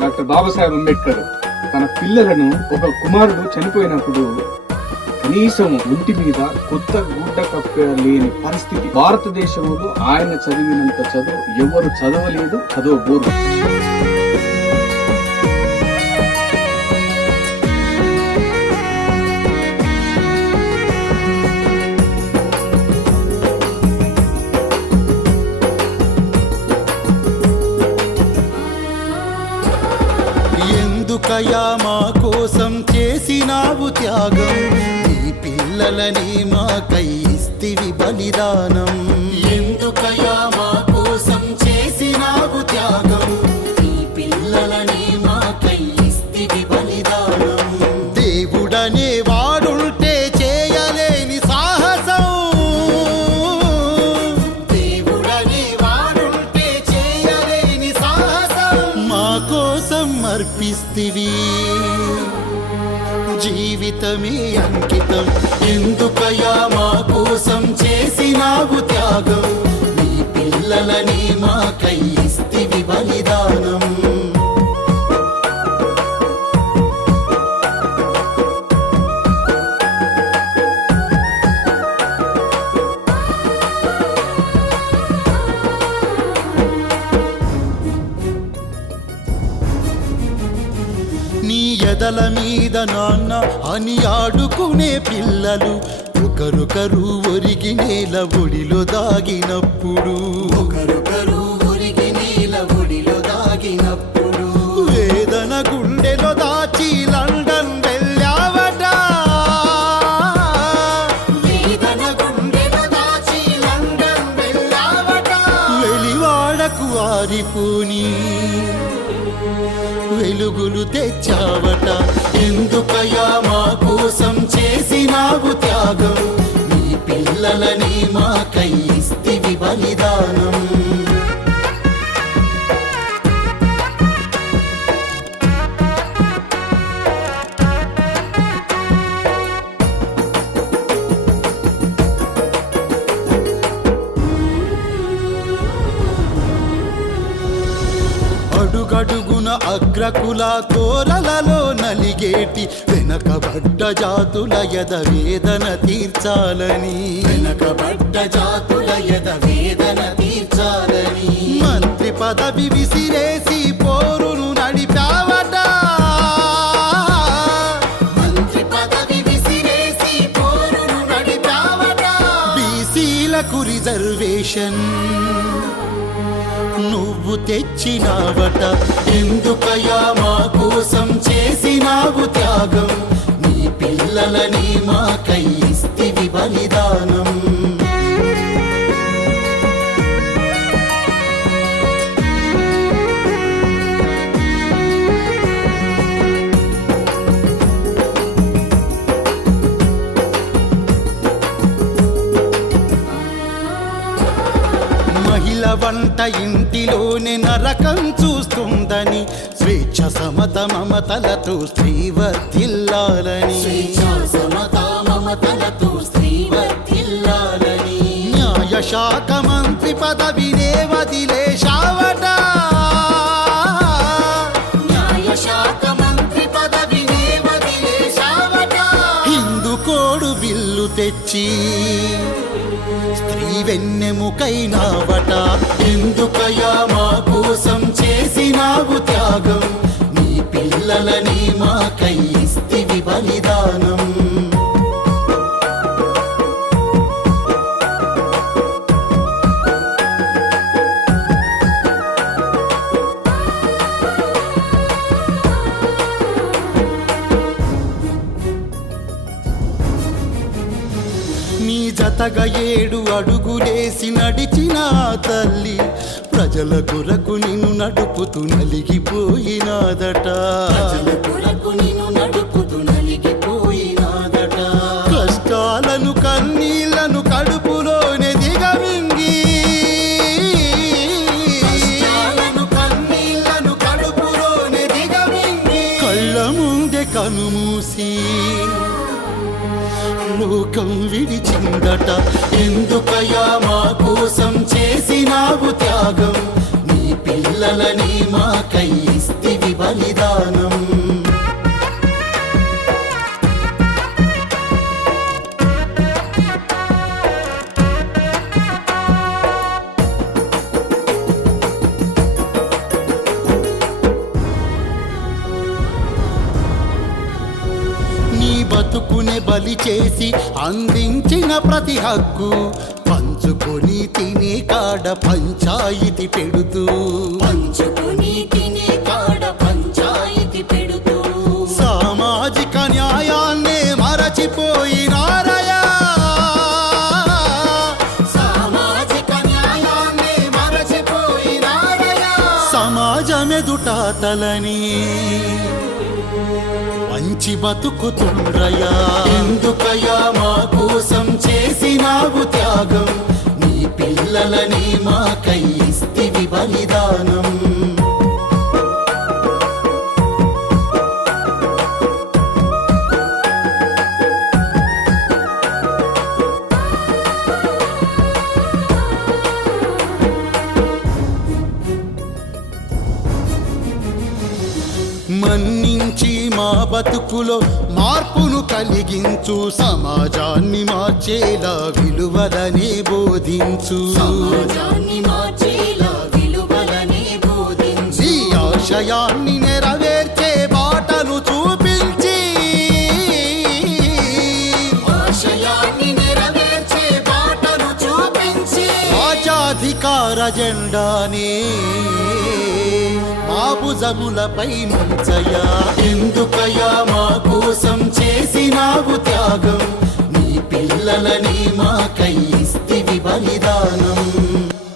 Doctor Babasaheb Ambedkar తన పిల్లలను ఒక కుమారుడు చనిపోయినప్పుడు కనీసం ఒంటి మీద కొత్త గుడ్డ కప్పలేని పరిస్థితి. భారతదేశంలో ఆయన చదివినంత చదువు ఎవరు చదవలేదు, చదవబోరు. ఎందుకయ్యా మా కోసం చేసినావు త్యాగం, నీ పిల్లలని మాకై ఇస్తివి బలిదానం. ఎందుకయ్యా మా కోసం చేసినావు త్యాగం, నీ పిల్లలని మాకై ఇస్తివి బలిదానం. దేవుడనే వాడుంటే చేయలేని సాహసం, దేవుడనే వాడుంటే చేయలేని సాహసం మా కోసం అర్పిస్తివి. జీవితమే అంకితం, ఎందుకయ్యా మా కోసం చేసినావు త్యాగం, నీ పిల్లలని మాకై ఇస్తివి బలిదానం. నీ ఎదల మీద నాన్న అని ఆడుకునే పిల్లలు ఒకరొకరు ఒరిగి నేల ఒడిలో దాగినప్పుడు, ఒకరొకరు ఒరిగి నేల ఒడిలో దాగినప్పుడు వేదన గుండెలో దాచి లండన్ వెళ్ళావట, వేదన గుండెలో దాచి లండన్ వెళ్ళావట. వెలివాడకు ఆరిపోని వెలుగులు తెచ్చావట, ఎందుకయ్యా మా కోసం చేసినావు త్యాగం, నీ పిల్లలని మాకై ఇస్తివి బలిదానం. అడుగడుగున అగ్రకుల కోరలలో నలిగేటి వెనకబడ్డ జాతుల యద వేదన తీర్చాలని, వెనకబడ్డ జాతుల యద వేదన తీర్చాలని మంత్రి పదవి విసిరేసి పోరును నడిపావట, మంత్రి పదవి విసిరేసి పోరును నడిపావట. బీసీలకు రిజర్వేషన్ నువ్వు తెచ్చినావట, ఎందుకయ్యా మా కోసం చేసినావు త్యాగం, నీ పిల్లలని మాకై ఇస్తివి బలిదానం. మహిళ వంట ఇంటిలోనే నరకం చూస్తుందని, స్వేచ్ఛ సమత మమతలతో స్త్రీ వర్ధిల్లాలని, స్వేచ్ఛ సమత మమతలతో స్త్రీ వర్ధిల్లాలని న్యాయ శాఖ మంత్రి పదవినే వదిలేశావట, న్యాయ శాఖ మంత్రి పదవినే వదిలేశావట. హిందూ కోడు బిల్లు తెచ్చి స్త్రీ వెన్నెముకైనావట, ఎందుకయ్యా మా కోసం చేసినావు త్యాగం, నీ పిల్లలని మాకై ఇస్తివి బలిదానం. నీ జతగా 7 అడుగులేసి నడిచిన తల్లి ప్రజల కొరకు నిన్ను నడుపుతూ నలిగిపోయినాదట, ప్రజల కొరకు నిన్ను నడుపుతూ నలిగిపోయినాదట. కష్టాలను కన్నీళ్లను కడుపులోనే దిగమింగి, కష్టాలను కన్నీళ్లను కడుపులోనే దిగమింగి కళ్ళ ముందే కనుమూసి లోకం విడిచిందట, ఎందుకయ్యా మా కోసం చేసినావు త్యాగం, నీ పిల్లలని మాకై ఇస్తివి బలిదానం. బతుకునే బలి చేసి అందించిన ప్రతి హక్కు పంచుకొని తినే కాడ పంచాయితీ పెడుతూ పంచుకొని తినే కాడ పంచాయితీ పెడుతూ సామాజిక న్యాయాన్నే మరచిపోయినారయా సామాజిక న్యాయాన్ని మరచిపోయినారయా సమాజమెదుట తలని మంచి బతుకుతుండ్రయా ఎందుకయా మా కోసం చేసినావు త్యాగం నీ పిల్లలని మాకై ఇస్తివి బలిదానం మన్నించి మా బతుకులో మార్పును కలిగించు సమాజాన్ని మార్చేలా విలువలనే బోధించు సమాజాన్ని మార్చేలా విలువలనే బోధించు ఈ ఆశయాన్ని నెరవేర్చే బాటలు చూపించి ఆశయాన్ని నెరవేర్చే బాటను చూపించి రాజాధికార జెండానే మా భుజములపై నుంచయా ఎందుకయా మా కోసం చేసినావు త్యాగం నీ పిల్లలని మాకై ఇస్తివి బలిదానం